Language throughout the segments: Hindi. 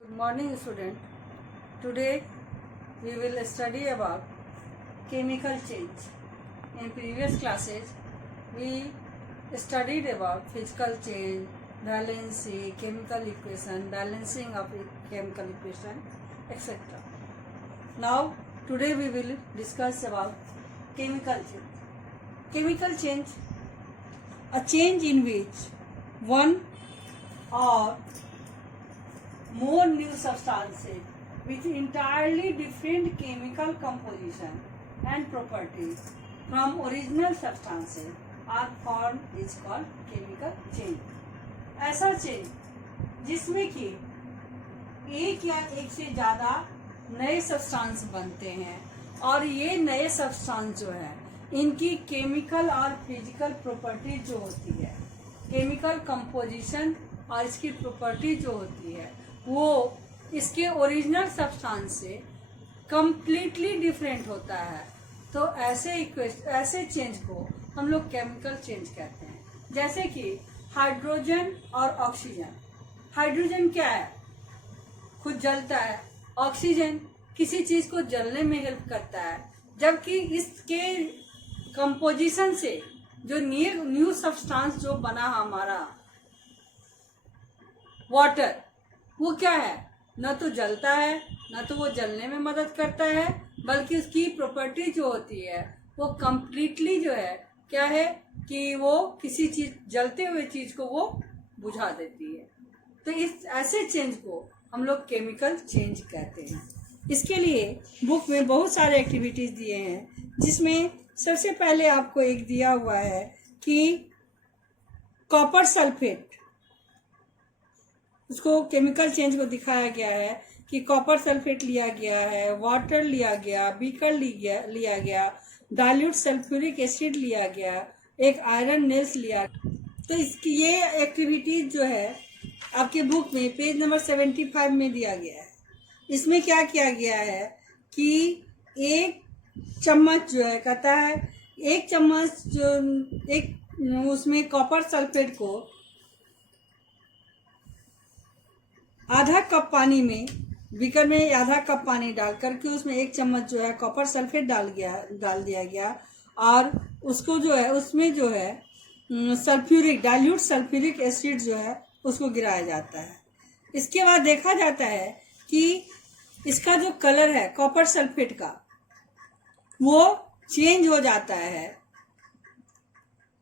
Good morning, student. Today we will study about chemical change. In previous classes, we studied about physical change, valency, chemical equation, balancing of chemical equation, etc. Now, today we will discuss about chemical change. Chemical change, a change in which one or more new substances with entirely different chemical composition and properties from original substances are formed is called chemical change. ऐसा चेंज जिसमें कि एक या एक से ज़्यादा नए सब्सटेंस बनते हैं और ये नए सब्सटेंस जो है इनकी केमिकल और फिजिकल प्रॉपर्टी जो होती है, केमिकल कंपोजिशन और इसकी प्रॉपर्टी जो होती है वो इसके ओरिजिनल सब्सटेंस से कम्प्लीटली डिफरेंट होता है। तो ऐसे चेंज को हम लोग केमिकल चेंज कहते हैं। जैसे कि हाइड्रोजन और ऑक्सीजन। हाइड्रोजन क्या है? खुद जलता है। ऑक्सीजन किसी चीज को जलने में हेल्प करता है, जबकि इसके कंपोजिशन से जो न्यू सब्सटेंस जो बना हमारा वाटर, वो क्या है? न तो जलता है, न तो वो जलने में मदद करता है, बल्कि उसकी प्रॉपर्टी जो होती है वो कम्प्लीटली जो है क्या है कि वो किसी चीज जलते हुए चीज को वो बुझा देती है। तो इस ऐसे चेंज को हम लोग केमिकल चेंज कहते हैं। इसके लिए बुक में बहुत सारे एक्टिविटीज दिए हैं, जिसमें सबसे पहले आपको एक दिया हुआ है कि कॉपर सल्फेट, उसको केमिकल चेंज को दिखाया गया है कि कॉपर सल्फेट लिया गया है, वाटर लिया गया, बीकर लिया गया, डाइल्यूट सल्फ्यूरिक एसिड लिया गया, एक आयरन नेल्स लिया। तो इसकी ये एक्टिविटीज जो है आपके बुक में पेज नंबर 75 में दिया गया है। इसमें क्या किया गया है कि एक चम्मच जो है कहता है, एक चम्मच जो एक उसमें कॉपर सल्फेट को आधा कप पानी में, बीकर में आधा कप पानी डाल करके उसमें एक चम्मच जो है कॉपर सल्फेट डाल दिया गया और उसको जो है उसमें जो है डाइल्यूट सल्फ्यूरिक एसिड जो है उसको गिराया जाता है। इसके बाद देखा जाता है कि इसका जो कलर है कॉपर सल्फेट का वो चेंज हो जाता है,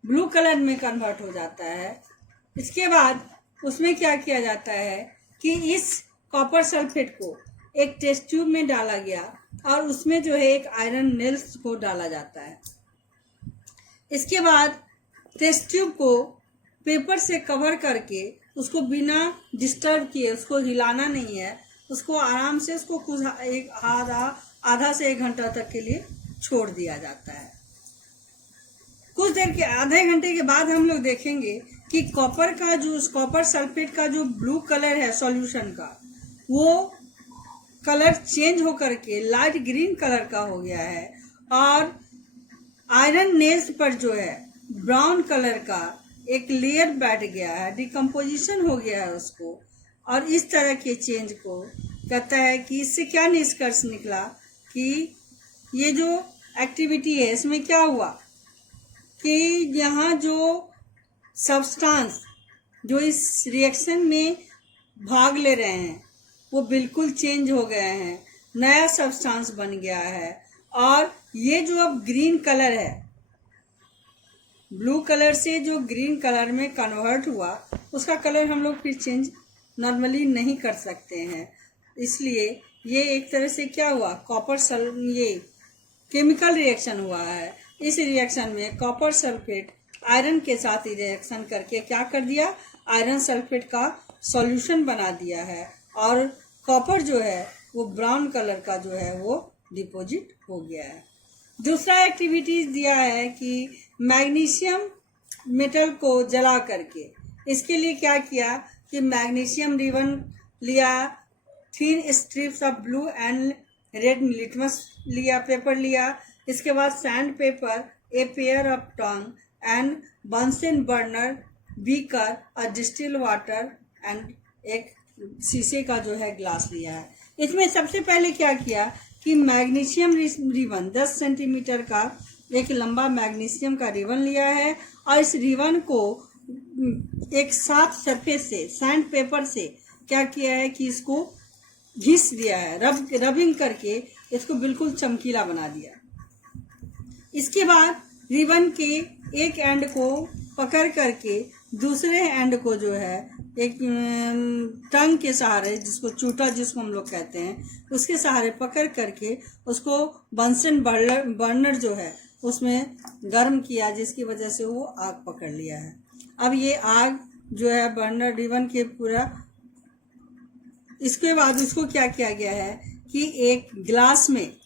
ब्लू कलर में कन्वर्ट हो जाता है। इसके बाद उसमें क्या किया जाता है कि इस कॉपर सल्फेट को एक टेस्ट ट्यूब में डाला गया और उसमें जो है एक आयरन नेल्स को डाला जाता है। इसके बाद टेस्ट ट्यूब को पेपर से कवर करके उसको बिना डिस्टर्ब किए, उसको हिलाना नहीं है, उसको आराम से उसको कुछ आधा से 1 घंटा तक के लिए छोड़ दिया जाता है। कुछ देर के आधे घंटे के बाद हम लोग देखेंगे कि कॉपर सल्फेट का जो ब्लू कलर है सॉल्यूशन का, वो कलर चेंज होकर के लाइट ग्रीन कलर का हो गया है और आयरन नेल्स पर जो है ब्राउन कलर का एक लेयर बैठ गया है, डिकम्पोजिशन हो गया है उसको। और इस तरह के चेंज को कहता है कि इससे क्या निष्कर्ष निकला कि ये जो एक्टिविटी है इसमें क्या हुआ कि यहाँ जो सब्सटेंस जो इस रिएक्शन में भाग ले रहे हैं वो बिल्कुल चेंज हो गए हैं, नया सब्सटेंस बन गया है। और ये जो अब ग्रीन कलर है, ब्लू कलर से जो ग्रीन कलर में कन्वर्ट हुआ, उसका कलर हम लोग फिर चेंज नॉर्मली नहीं कर सकते हैं। इसलिए ये एक तरह से क्या हुआ, ये केमिकल रिएक्शन हुआ है। इस रिएक्शन में कॉपर सल्फेट आयरन के साथ रिएक्शन करके क्या कर दिया, आयरन सल्फेट का सॉल्यूशन बना दिया है और कॉपर जो है वो ब्राउन कलर का जो है वो डिपॉजिट हो गया है। दूसरा एक्टिविटीज दिया है कि मैग्नीशियम मेटल को जला करके, इसके लिए क्या किया कि मैग्नीशियम रिबन लिया, thin strips of blue and red litmus paper लिया। इसके बाद sand paper, a pair of tongue and Bunsen burner, beaker, a distilled water and एक शीशे का जो है ग्लास लिया है। इसमें सबसे पहले क्या किया कि मैग्नीशियम रिबन 10 सेंटीमीटर का एक लंबा मैग्नीशियम का रिबन लिया है और इस रिबन को एक साफ सरफेस से सैंड पेपर से क्या किया है कि इसको घिस दिया है, रबिंग करके इसको बिल्कुल चमकीला बना दिया। इसके बाद रिबन के एक एंड को पकड़ करके दूसरे एंड को जो है एक टंग के सहारे, जिसको चूटा जिसको हम लोग कहते हैं, उसके सहारे पकड़ करके उसको बंसन बर्नर जो है उसमें गर्म किया, जिसकी वजह से वो आग पकड़ लिया है। अब ये आग जो है बर्नर रिबन के पूरा, इसके बाद उसको क्या किया गया है कि एक ग्लास में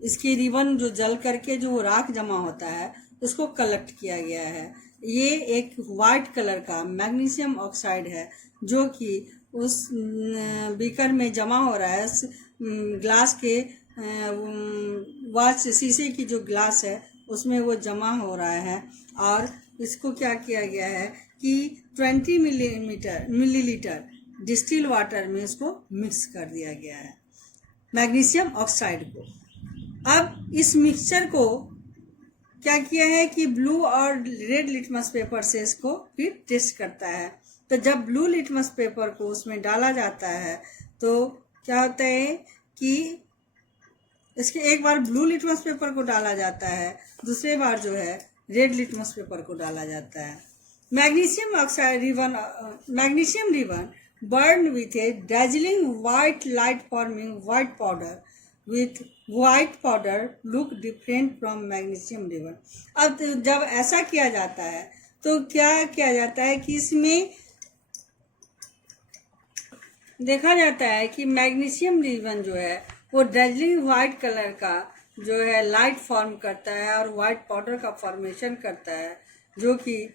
इसकी रिबन जो जल करके जो राख जमा होता है उसको कलेक्ट किया गया है। ये एक वाइट कलर का मैग्नीशियम ऑक्साइड है जो कि उस बीकर में जमा हो रहा है। ग्लास के वाच शीशे की जो ग्लास है उसमें वो जमा हो रहा है और इसको क्या किया गया है कि 20 मिलीलीटर डिस्टिल वाटर में इसको मिक्स कर दिया गया है मैग्नीशियम ऑक्साइड को। अब इस मिक्सचर को क्या किया है कि ब्लू और रेड लिटमस पेपर से इसको फिर टेस्ट करता है। तो जब ब्लू लिटमस पेपर को उसमें डाला जाता है तो क्या होता है कि इसके एक बार ब्लू लिटमस पेपर को डाला जाता है, दूसरे बार जो है रेड लिटमस पेपर को डाला जाता है। Magnesium oxide ribbon, magnesium ribbon burned with a dazzling white light forming white powder with white powder look different from magnesium ribbon। अब जब ऐसा किया जाता है तो क्या किया जाता है कि इसमें देखा जाता है कि मैग्नीशियम रिबन जो है वो dazzling white कलर का जो है लाइट फॉर्म करता है और वाइट पाउडर का फॉर्मेशन करता है, जो कि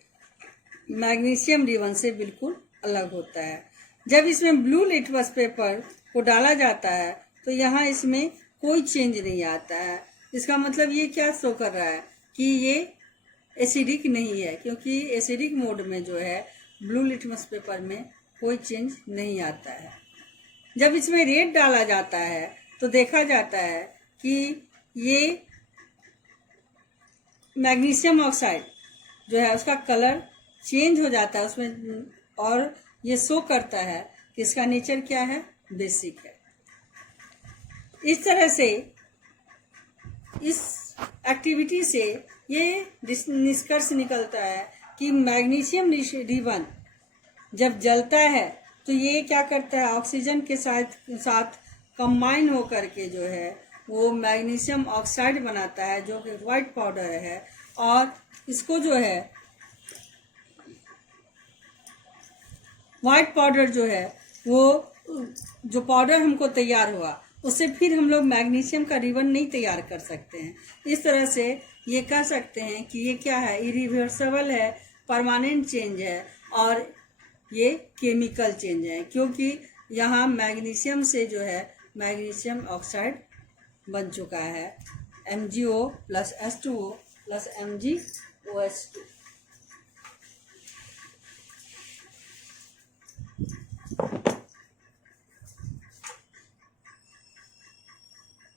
मैग्नीशियम रिबन से बिल्कुल अलग होता है। जब इसमें ब्लू लिटमस पेपर को डाला जाता है तो यहाँ इसमें कोई चेंज नहीं आता है। इसका मतलब ये क्या शो कर रहा है कि ये एसिडिक नहीं है, क्योंकि एसिडिक मोड में जो है ब्लू लिटमस पेपर में कोई चेंज नहीं आता है। जब इसमें रेड डाला जाता है तो देखा जाता है कि ये मैग्नीशियम ऑक्साइड जो है उसका कलर चेंज हो जाता है उसमें, और ये शो करता है कि इसका नेचर क्या है, बेसिक है। इस तरह से इस एक्टिविटी से ये निष्कर्ष निकलता है कि मैग्नीशियम रिबन जब जलता है तो ये क्या करता है, ऑक्सीजन के साथ कंबाइन होकर के जो है वो मैग्नीशियम ऑक्साइड बनाता है जो कि वाइट पाउडर है। और इसको जो है वाइट पाउडर जो है वो जो पाउडर हमको तैयार हुआ उससे फिर हम लोग मैग्नीशियम का रिबन नहीं तैयार कर सकते हैं। इस तरह से ये कह सकते हैं कि ये क्या है, इरिवर्सिबल है, परमानेंट चेंज है और ये केमिकल चेंज है, क्योंकि यहाँ मैग्नीशियम से जो है मैग्नीशियम ऑक्साइड बन चुका है MgO + H2O + MgOH2।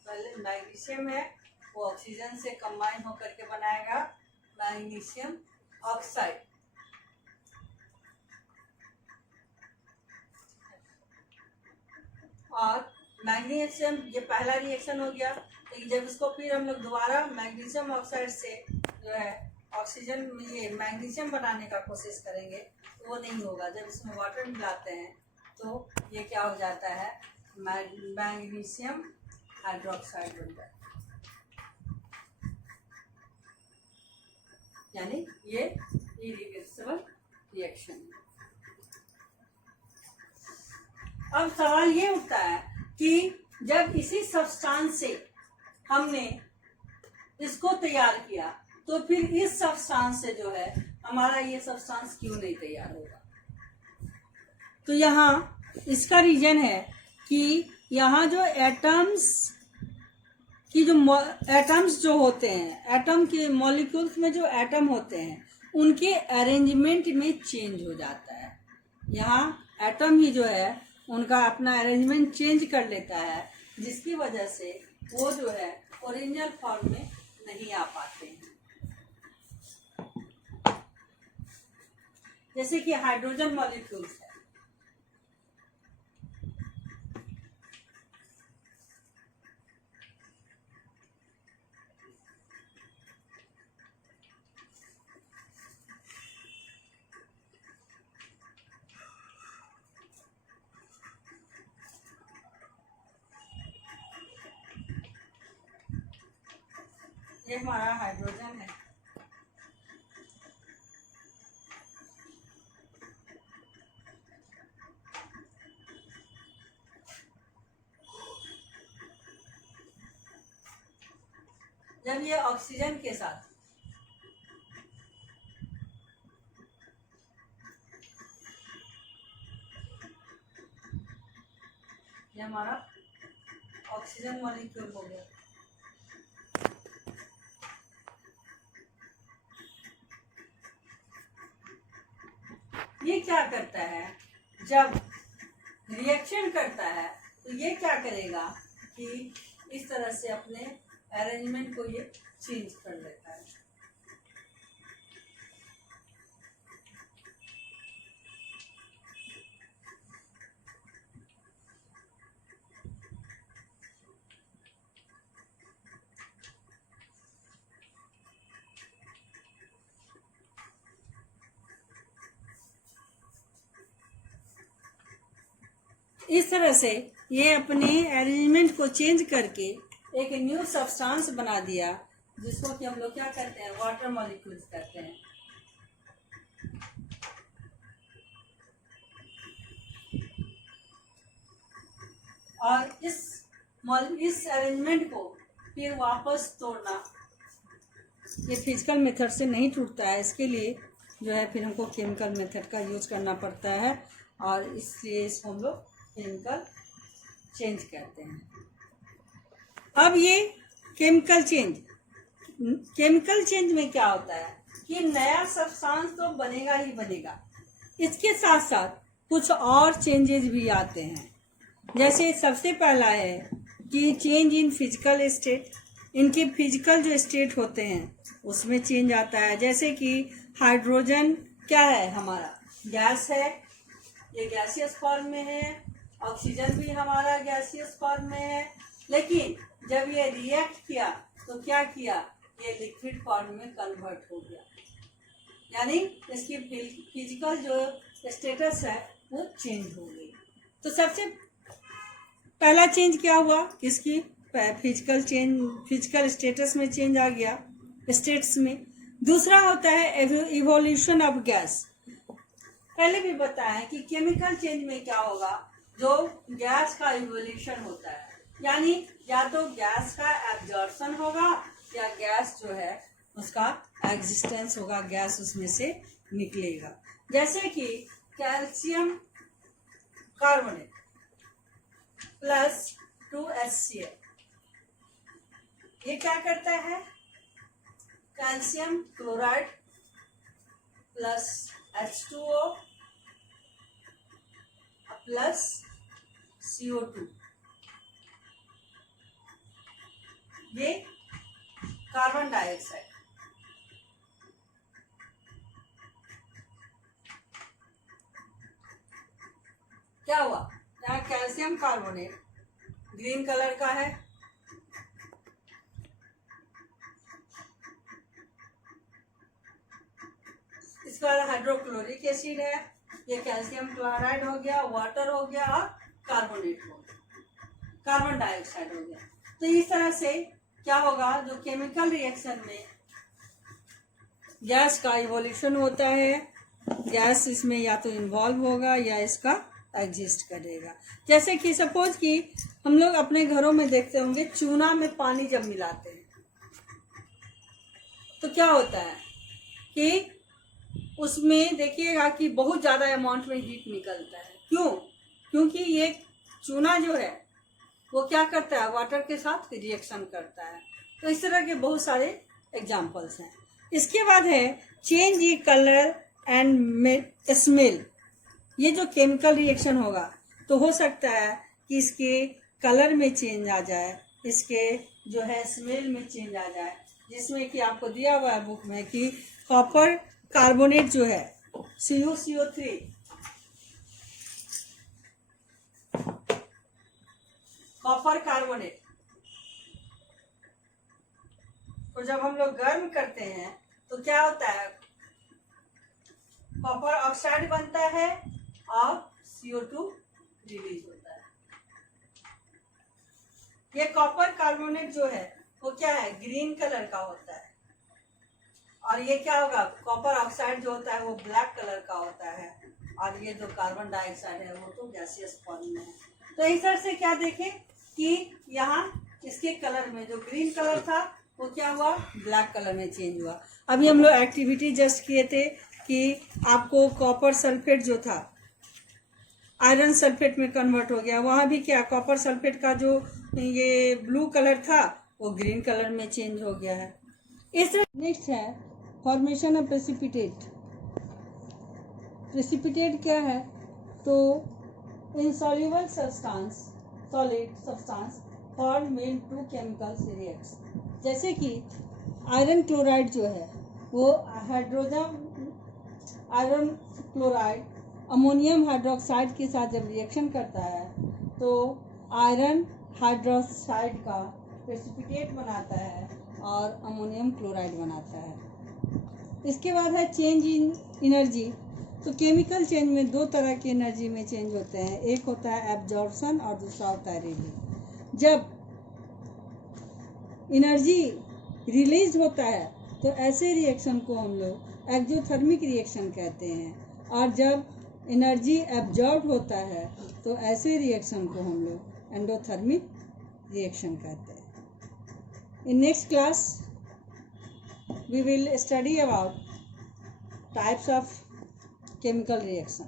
पहले मैग्नीशियम है वो ऑक्सीजन से कंबाइन होकर के बनाएगा मैग्नीशियम ऑक्साइड। और मैग्नीशियम, ये पहला रिएक्शन हो गया। लेकिन जब इसको फिर हम लोग दोबारा मैग्नीशियम ऑक्साइड से जो है ऑक्सीजन ये मैग्नीशियम बनाने का कोशिश करेंगे तो वो नहीं होगा। जब इसमें वाटर मिलाते हैं तो ये क्या हो जाता है, मैग्नीशियम हाइड्रोक्साइड बन जाता है, यानी ये इरिवर्सिबल रिएक्शन है। अब सवाल ये उठता है कि जब इसी सब्सटेंस से हमने इसको तैयार किया तो फिर इस सब्सटेंस से जो है हमारा ये सब्सटेंस क्यों नहीं तैयार होगा। तो यहाँ इसका रीजन है कि यहाँ जो एटम्स की जो एटम्स जो होते हैं, एटम के मॉलिक्यूल्स में जो एटम होते हैं उनके अरेंजमेंट में चेंज हो जाता है। यहाँ एटम ही जो है उनका अपना अरेंजमेंट चेंज कर लेता है, जिसकी वजह से वो जो है ओरिजिनल फॉर्म में नहीं आ पाते हैं। जैसे कि हाइड्रोजन मॉलिक्यूल्स है, ये हमारा हाइड्रोजन है। जब ये ऑक्सीजन के साथ ये हमारा ऑक्सीजन मॉलिक्यूल हो गया। ये क्या करता है, जब रिएक्शन करता है तो ये क्या करेगा कि इस तरह से अपने अरेंजमेंट को ये चेंज कर लेता है। इस तरह से ये अपने अरेंजमेंट को चेंज करके एक न्यू सब्सटेंस बना दिया, जिसको कि हम लोग क्या करते हैं, वाटर मॉलिक्यूल्स कहते हैं। और इस अरेंजमेंट को फिर वापस तोड़ना ये फिजिकल मेथड से नहीं टूटता है, इसके लिए जो है फिर हमको केमिकल मेथड का यूज करना पड़ता है, और इसलिए इसको हम लोग केमिकल चेंज करते हैं। अब ये केमिकल चेंज में क्या होता है कि नया सब्सटेंस तो बनेगा ही बनेगा, इसके साथ साथ कुछ और चेंजेस भी आते हैं। जैसे सबसे पहला है कि चेंज इन फिजिकल स्टेट, इनके फिजिकल जो स्टेट होते हैं उसमें चेंज आता है। जैसे कि हाइड्रोजन क्या है, हमारा गैस है, ये गैसियस फॉर्म में है। ऑक्सीजन भी हमारा गैसियस फॉर्म में है, लेकिन जब ये रिएक्ट किया तो क्या किया, ये लिक्विड फॉर्म में कन्वर्ट हो गया, यानी इसकी फिजिकल जो स्टेटस है वो चेंज हो गई। तो सबसे पहला चेंज क्या हुआ, इसकी फिजिकल स्टेटस में चेंज आ गया, स्टेट्स में। दूसरा होता है इवोल्यूशन ऑफ गैस। पहले भी बताया कि केमिकल चेंज में क्या होगा, जो गैस का इवोल्यूशन होता है, यानी या तो गैस का एब्जॉर्प्शन होगा या गैस जो है उसका एग्जिस्टेंस होगा, गैस उसमें से निकलेगा। जैसे कि कैल्शियम कार्बोनेट प्लस 2HCl, ये क्या करता है, calcium chloride plus H2O plus CO2, ये कार्बन डाइऑक्साइड। क्या हुआ, यहाँ कैल्शियम कार्बोनेट ग्रीन कलर का है, इसके बाद हाइड्रोक्लोरिक एसिड है, ये कैल्शियम क्लोराइड हो गया, वाटर हो गया और कार्बोनेट हो गया, कार्बन डाइऑक्साइड हो गया। तो इस तरह से क्या होगा, जो केमिकल रिएक्शन में गैस का इवोल्यूशन होता है, गैस इसमें या तो इन्वॉल्व होगा या इसका एग्जिस्ट करेगा। जैसे कि सपोज कि हम लोग अपने घरों में देखते होंगे, चूना में पानी जब मिलाते हैं तो क्या होता है कि उसमें देखिएगा कि बहुत ज़्यादा अमाउंट में हीट निकलता है। क्यों? क्योंकि ये चूना जो है वो क्या करता है, वाटर के साथ रिएक्शन करता है। तो इस तरह के बहुत सारे एग्जाम्पल्स हैं। इसके बाद है change in colour and smell, ये जो केमिकल रिएक्शन होगा तो हो सकता है कि इसके कलर में चेंज आ जाए, इसके जो है स्मेल में चेंज आ जाए, जिसमें कि आपको दिया हुआ है बुक में कि कॉपर कार्बोनेट जो है CuCO3 कॉपर कार्बोनेट तो जब हम लोग गर्म करते हैं तो क्या होता है, कॉपर ऑक्साइड बनता है और CO2 रिलीज होता है। ये कॉपर कार्बोनेट जो है वो क्या है, ग्रीन कलर का होता है, और ये क्या होगा, कॉपर ऑक्साइड जो होता है वो ब्लैक कलर का होता है, और ये जो कार्बन डाइऑक्साइड है वो तो गैसियस फॉर्म में है। तो इस तरह से क्या देखें कि यहाँ इसके कलर में जो ग्रीन कलर था वो क्या हुआ, ब्लैक कलर में चेंज हुआ। अभी हम लोग एक्टिविटी जस्ट किए थे कि आपको कॉपर सल्फेट जो था आयरन सल्फेट में कन्वर्ट हो गया, वहाँ भी क्या कॉपर सल्फेट का जो ये ब्लू कलर था वो ग्रीन कलर में चेंज हो गया है। इस नेक्स्ट है फॉर्मेशन ऑफ प्रेसिपिटेट। प्रेसिपिटेट क्या है, तो insoluble substance solid substance form when two chemicals reacts. जैसे कि आयरन क्लोराइड जो है वो आयरन क्लोराइड अमोनियम हाइड्रोक्साइड के साथ जब रिएक्शन करता है तो आयरन हाइड्रोक्साइड का प्रेसिपिटेट बनाता है और अमोनियम क्लोराइड बनाता है। इसके बाद है चेंज इन एनर्जी। तो केमिकल चेंज में दो तरह की एनर्जी में चेंज होते हैं, एक होता है एब्जॉर्प्शन और दूसरा होता है रिलीज। जब एनर्जी रिलीज होता है तो ऐसे रिएक्शन को हम लोग एक्सोथर्मिक रिएक्शन कहते हैं, और जब एनर्जी एब्जॉर्ब होता है तो ऐसे रिएक्शन को हम लोग एंडोथर्मिक रिएक्शन कहते हैं। In next class we will study about types of chemical reaction.